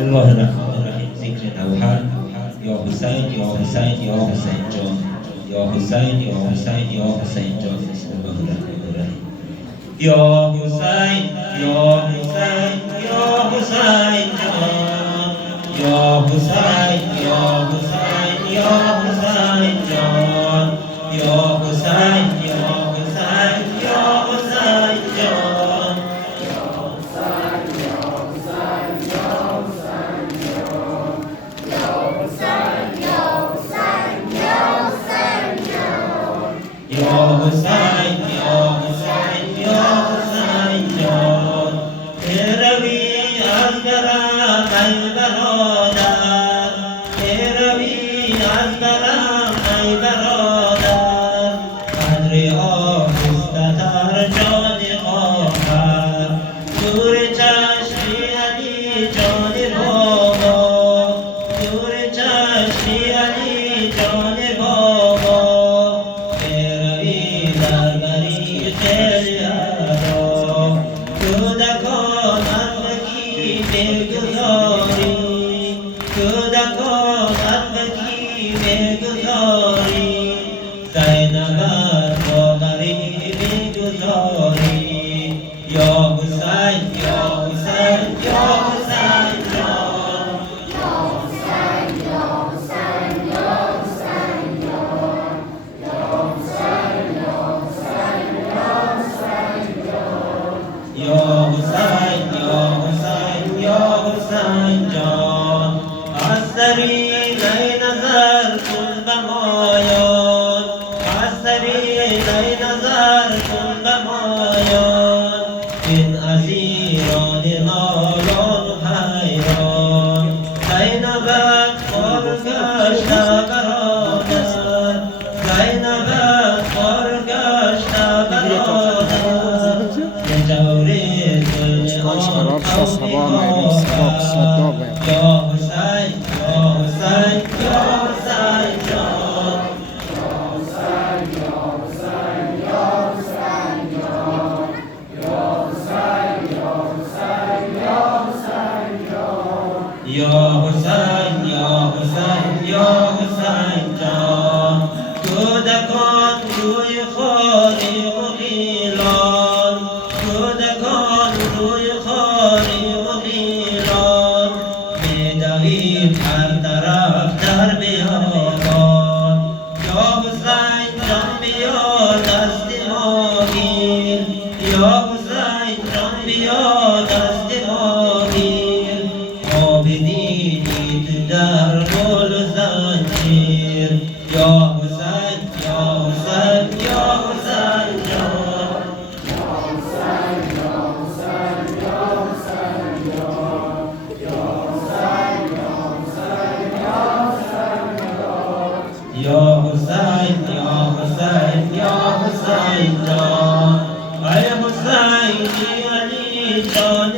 بسم الله الرحمن الرحیم. ذکر نوحل. یا حسین یا حسین یا حسین جان، یا حسین یا حسین یا حسین جان. بسم الله الرحمن الرحیم. یا حسین یا حسین یا حسین جان، یا حسین یا حسین یا حسین جان، یا حسین یا حسین یا حسین جان. یا حسین یا حسین یا حسین جان، پیروی از برم ای برادر، پیروی از برم ای برادر. قدری آهسته‌تر جان خواهر، نور چشمی علی جان بابا، نور چشمی علی جان بابا. کودکان وکی میگذاری، زینبت با غریبی گذاری. یا حسین یا حسین یا حسین جان، یا حسین یا حسین یا حسین جان، یا حسین یا حسین یا حسین جان، یا حسین یا حسین یا حسین جان. از طریق نظر کن به مایان، از طریق نظر کن به مایان. این اسیران نالان و حیران، زینبت بازگشته برادر، زینبت بازگشته برادر. یه جوری قرار شد سبا میریم سبا صدا باید. یا حسین یا حسین یا حسین جان، یا حسین یا حسین یا حسین جان، یا حسین یا حسین یا حسین جان، یا حسین یا حسین یا حسین جان. کودکان روی خاری مغیلان، کودکان روی خاری مغیلان. میدوید هر طرف در بیابان، یا حسین جان بیا دست ما گیر، یا حسین جان بیا دست ما گیر. ما بدیدی تو در گل و زنجیر. یا حسین یا حسین یا حسین جان، یا حسین یا حسین یا حسین جان، یا حسین یا حسین یا حسین جان، یا حسین یا حسین یا حسین جان. ای حسینی علی جان